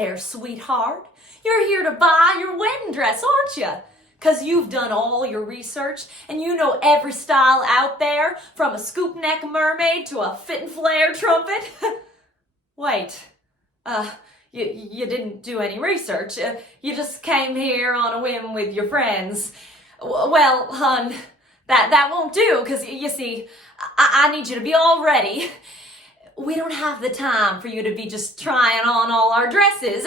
there, sweetheart. You're here to buy your wedding dress, aren't you? 'Cause you've done all your research and you know every style out there, from a scoop neck mermaid to a fit and flare trumpet. Wait, you didn't do any research. You just came here on a whim with your friends. Well, hun, that won't do, 'cause you see, I need you to be all ready. We don't have the time for you to be just trying on all our dresses.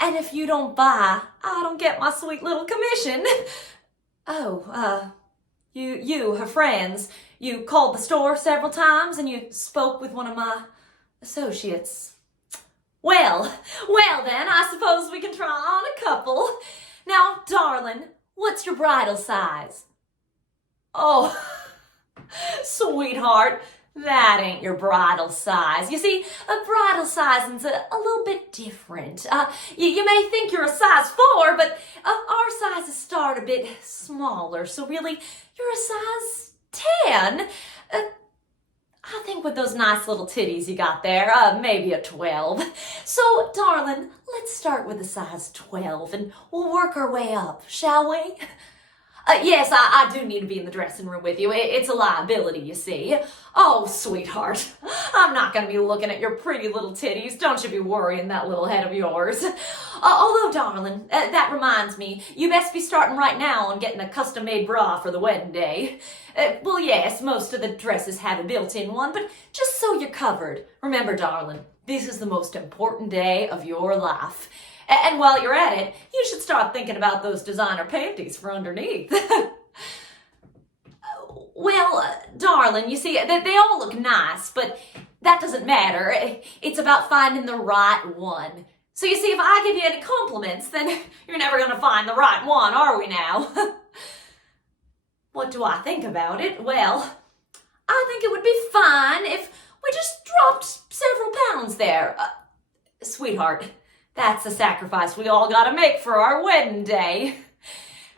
And if you don't buy, I don't get my sweet little commission. Oh, you, her friends, you called the store several times and you spoke with one of my associates. Well then, I suppose we can try on a couple. Now, darling, what's your bridal size? Oh, sweetheart, that ain't your bridal size. You see, a bridal sizing's a little bit different. You may think you're a size 4, but our sizes start a bit smaller, so really, you're a size 10. I think with those nice little titties you got there, maybe a 12. So, darling, let's start with a size 12, and we'll work our way up, shall we? Yes, I do need to be in the dressing room with you. It's a liability, you see. Oh, sweetheart, I'm not going to be looking at your pretty little titties. Don't you be worrying that little head of yours. Although, darling, that reminds me, you best be starting right now on getting a custom-made bra for the wedding day. Well, yes, most of the dresses have a built-in one, but just so you're covered, remember, darling, this is the most important day of your life. And while you're at it, you should start thinking about those designer panties for underneath. Well, darling, you see, they all look nice, but that doesn't matter. It's about finding the right one. So you see, if I give you any compliments, then you're never going to find the right one, are we now? What do I think about it? Well, I think it would be fine if we just dropped several pounds there. Sweetheart, that's a sacrifice we all gotta make for our wedding day.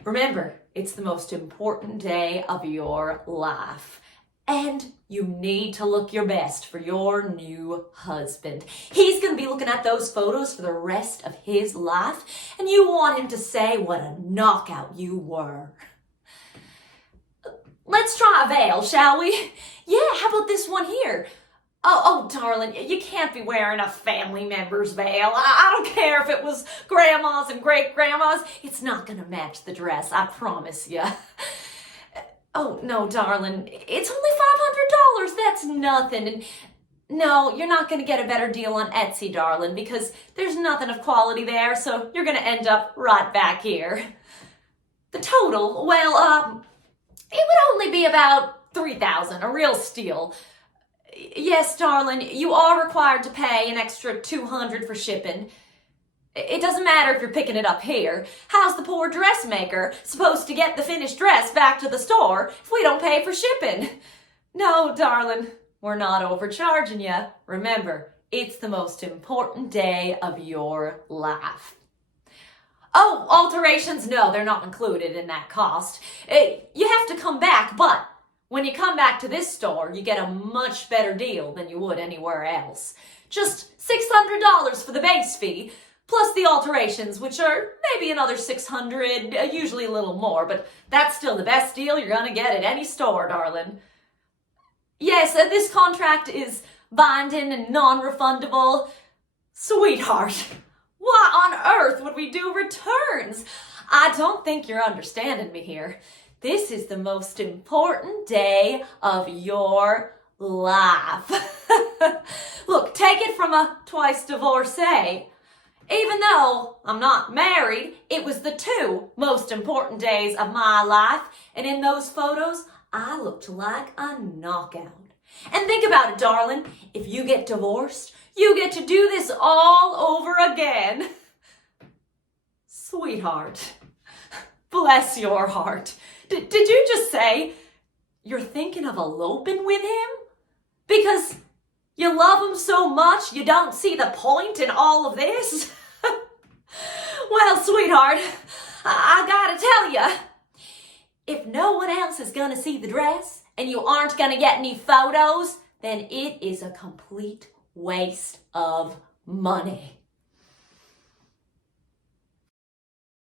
Remember, it's the most important day of your life. And you need to look your best for your new husband. He's gonna be looking at those photos for the rest of his life, and you want him to say what a knockout you were. Let's try a veil, shall we? Yeah, how about this one here? Oh, darling, you can't be wearing a family member's veil. I don't care if it was grandma's and great-grandma's. It's not going to match the dress, I promise you. Oh, no, darling, it's only $500. That's nothing. And no, you're not going to get a better deal on Etsy, darling, because there's nothing of quality there, so you're going to end up right back here. The total, well, it would only be about $3,000, a real steal. Yes, darling, you are required to pay an extra $200 for shipping. It doesn't matter if you're picking it up here. How's the poor dressmaker supposed to get the finished dress back to the store if we don't pay for shipping? No, darling, we're not overcharging you. Remember, it's the most important day of your life. Oh, alterations, no, they're not included in that cost. You have to come back, but when you come back to this store, you get a much better deal than you would anywhere else. Just $600 for the base fee, plus the alterations, which are maybe another $600, usually a little more, but that's still the best deal you're going to get at any store, darling. Yes, this contract is binding and non-refundable. Sweetheart, why on earth would we do returns? I don't think you're understanding me here. This is the most important day of your life. Look, take it from a twice divorcee. Even though I'm not married, it was the 2 most important days of my life. And in those photos, I looked like a knockout. And think about it, darling. If you get divorced, you get to do this all over again. Sweetheart, bless your heart. Did you just say you're thinking of eloping with him? Because you love him so much you don't see the point in all of this? Well, sweetheart, I gotta tell you, if no one else is gonna see the dress and you aren't gonna get any photos, then it is a complete waste of money.